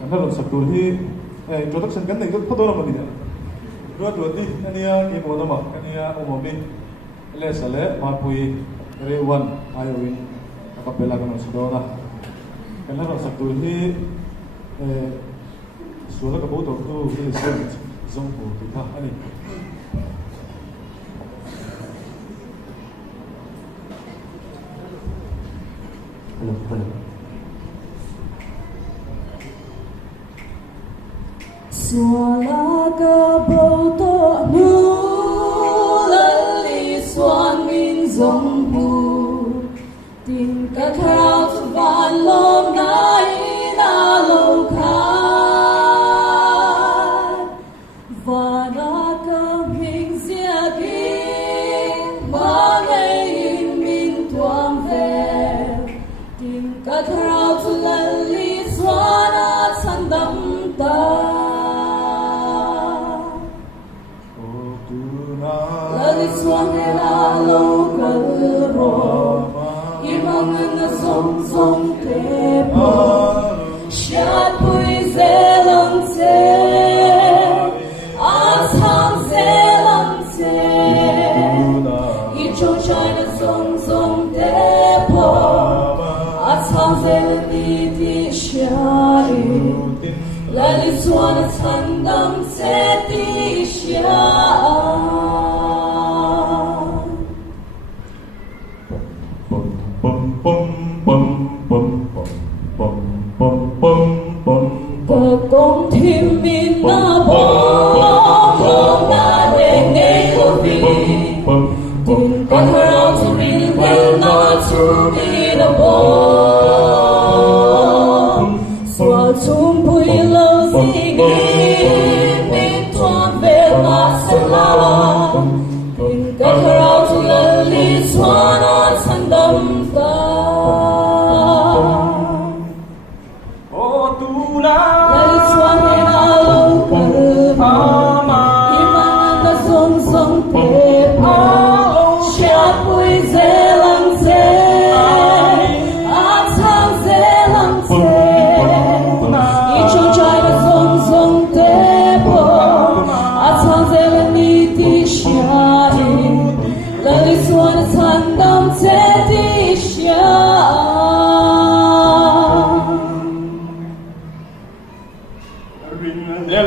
anh ta làm sắp tuổi thì introduction cái này có phát đồ làm gì nhỉ? Rồi tuổi thì anh ấy cái bộ đó mà anh ấy ôm đi lẽ sẽ lẽ mà pui rewan ayo in Acapella kan sudah kan lah satu ini suara kebutuh tu ini zong kita ini hello suara kebutuh nu lali suan min zong tình cả theo vạn lom nay đã lâu khát và đã cầm hình dịa kinh ba ngày in mình tuang về tình cả theo lần lý xóa đã sẵn đắm ta lần lý xóa này đã lâu cỡ rồi Imangan song song tepo Shat pui zelang se Asang zelang se Ichong china song song tepo Asang zelang di shari Lali suana sandam se di shari Công thiên min na bom bom na để nghe câu tình tình con hao tu min quên na tu mi na bom xóa chung bụi lâu gì nghe min toàn về mà sẽ la tình con hao tu lần lý xóa na sanh đâm ta Lali suan na lâu cỡ Imangan na song song tepo Shat pui zelang se Atang zelang se Ichong chai na song song tepo Atang zelang ni ti shai Lali suan na sandam se ti shai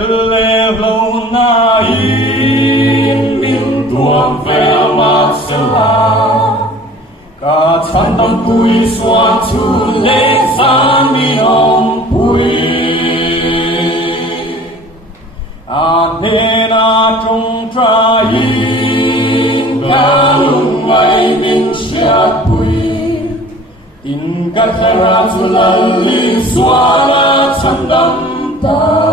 Lê lâu na in min tuang về mà sẽ là cả chăn tâm bùi xoan chu lê san mi ông bùi nên trong tra in cả lung mai min chát bùi in cả khara chu lần li xoan chăn tâm ta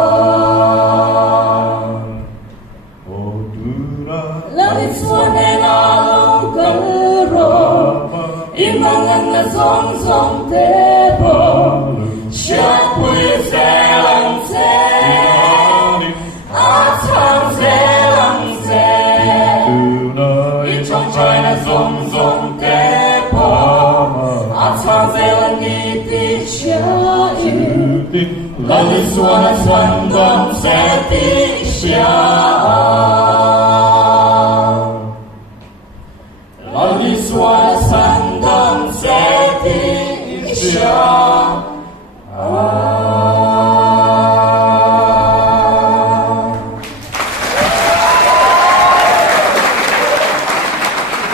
Lali suane na lâu cỡ rồi Imangan na song song tepo Shat pui zelang se Atang zelang se Ichong chai na song song tepo Atang zelang ni ti shai Lali suane sandam se ti shai Lali suara sandang seti isya